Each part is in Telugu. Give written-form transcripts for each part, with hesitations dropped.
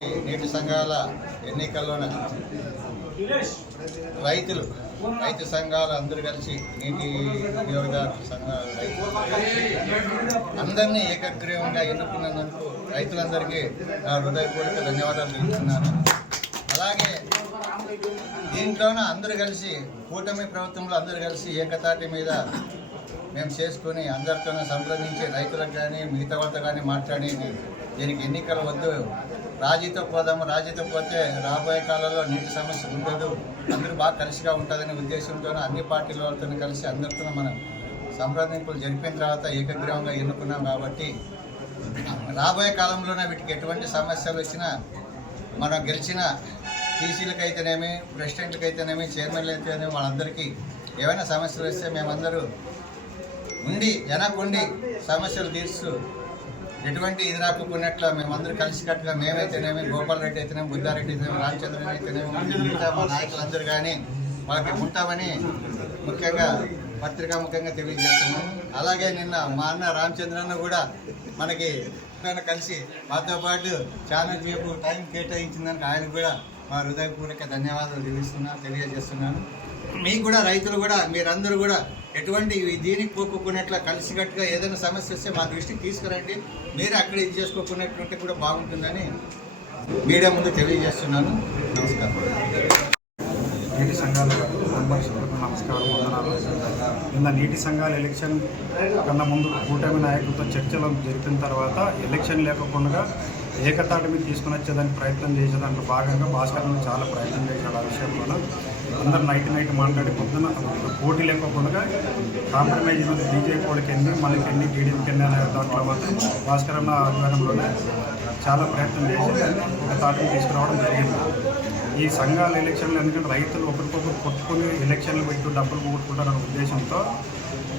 నీటి సంఘాల ఎన్నికల్లోన రైతు సంఘాలు అందరూ కలిసి నీటి వినియోగదారుల సంఘాలు అందరినీ ఏకగ్రీవంగా ఎన్నుకున్నందుకు రైతులందరికీ నా హృదయపూర్వక ధన్యవాదాలు తెలుపుతున్నాను. అలాగే దీంట్లోన అందరూ కలిసి కూటమి ప్రభుత్వంలో అందరూ కలిసి ఏకతాటి మీద మేము చేసుకుని అందరితోనే సంప్రదించి రైతులకు కానీ మిగతా వాళ్ళతో కానీ మాట్లాడి దీనికి ఎన్నికలు వద్దు, రాజీతో పోదాము, రాజీతో పోతే రాబోయే కాలంలో నీటి సమస్య ఉండదు, అందరూ బాగా కలిసిగా ఉంటుందనే ఉద్దేశంతో అన్ని పార్టీల వాళ్ళతో కలిసి అందరితో మనం సంప్రదింపులు జరిపిన తర్వాత ఏకగ్రీవంగా ఎన్నుకున్నాం. కాబట్టి రాబోయే కాలంలోనే వీటికి ఎటువంటి సమస్యలు వచ్చినా మనం గెలిచిన టీసీలకు అయితేనేమి, ప్రెసిడెంట్కి అయితేనేమి, చైర్మన్లు అయితేనేమి వాళ్ళందరికీ ఏమైనా సమస్యలు వస్తే మేమందరూ వెనకుండి సమస్యలు తీర్చు ఎటువంటి ఇది రాకున్నట్లు మేమందరూ కలిసికట్టుగా మేమైతేనేమి, గోపాల్ రెడ్డి అయితేనేమి, బుద్ధారెడ్డి అయితేనేమి, రామచంద్రన్ అయితేనేమి, మిగతా మా నాయకులందరూ కానీ వాళ్ళకి ఉంటామని ముఖ్యంగా పత్రికాముఖంగా తెలియజేస్తున్నాము. అలాగే నిన్న మా అన్న రామచంద్రన్న కూడా మనకి కలిసి మాతో పాటు చాలా సేపు టైం కేటాయించిందానికి ఆయనకు కూడా మా హృదయపూర్వక ధన్యవాదాలు తెలియజేస్తున్నాను. మీకు కూడా రైతులు కూడా మీరందరూ కూడా ఎటువంటి దీనికి పోక్కున్నట్ల కలిసికట్టుగా ఏదైనా సమస్య వస్తే మా దృష్టికి తీసుకురండి. మీరు అక్కడ ఇది చేసుకోకున్నట్టుంటే కూడా బాగుంటుందని మీడియా ముందు తెలియజేస్తున్నాను. నమస్కారం. నీటి సంఘాల మెంబర్స్లకు నమస్కారం, వందనాలు. నిన్న నీటి సంఘాల ఎలక్షన్ కన్నా ముందు కూటమి నాయకులతో చర్చలు జరిపిన తర్వాత ఎలక్షన్ లేకుండా ఏకతాటి మీద తీసుకుని వచ్చేదానికి ప్రయత్నం చేసేదాంట్లో భాగంగా భాస్కర్ చాలా ప్రయత్నం చేశాడు. ఆ విషయంలో అందరు నైట్ మాట్లాడి పొద్దున పోటీ లేకుండా కాంప్రమైజ్ మీద బీజేపీ వాళ్ళకి ఎన్ని మనకి ఎన్ని టీడీపీకి ఎన్ని అనే దాంట్లో మాత్రం భాస్కర్ అన్న ఆధ్వర్యంలోనే చాలా ప్రయత్నం చేసి ఒక తాటిని తీసుకురావడం జరిగింది. ఈ సంఘాల ఎలక్షన్లు ఎందుకంటే రైతులు ఒకరికొకరు కొట్టుకుని ఎలక్షన్లు పెట్టి డబ్బులు పోగొట్టుకుంటారనే ఉద్దేశంతో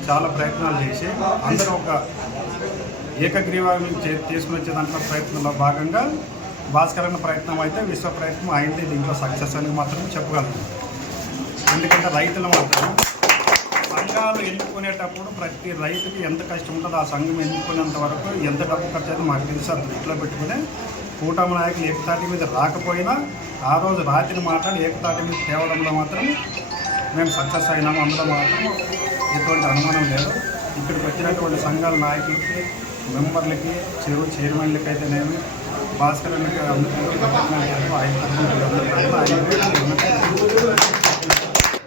చాలా ప్రయత్నాలు చేసి అందరూ ఒక ఏకగ్రీవాన్ని తీసుకుని వచ్చే దాంట్లో ప్రయత్నంలో భాగంగా భాస్కర్ అన్న ప్రయత్నం అయితే విశ్వ ప్రయత్నం అయింది. దీంట్లో సక్సెస్ అని మాత్రం చెప్పగలను. ఎందుకంటే రైతులు మాత్రం సంఘాలు ఎన్నుకునేటప్పుడు ప్రతి రైతుకి ఎంత కష్టం ఉంటుందో ఆ సంఘం ఎన్నుకునేంత వరకు ఎంత డబ్బు ఖర్చు అయితే మాకు తెలుసు. అది దృష్టిలో పెట్టుకుని కూటమి నాయకులు ఏకతాటి మీద రాకపోయినా ఆ రోజు రాత్రి మాట్లాడి ఏకతాటి మీద తేవడంలో మాత్రం మేము సక్సెస్ అయినాము. అందులో మాత్రం ఎటువంటి అనుమానం లేదు. ఇక్కడికి వచ్చినటువంటి సంఘాల నాయకులకి, మెంబర్లకి, చైర్మన్లకి అయితేనేమి, భాస్కర్ అందరికీ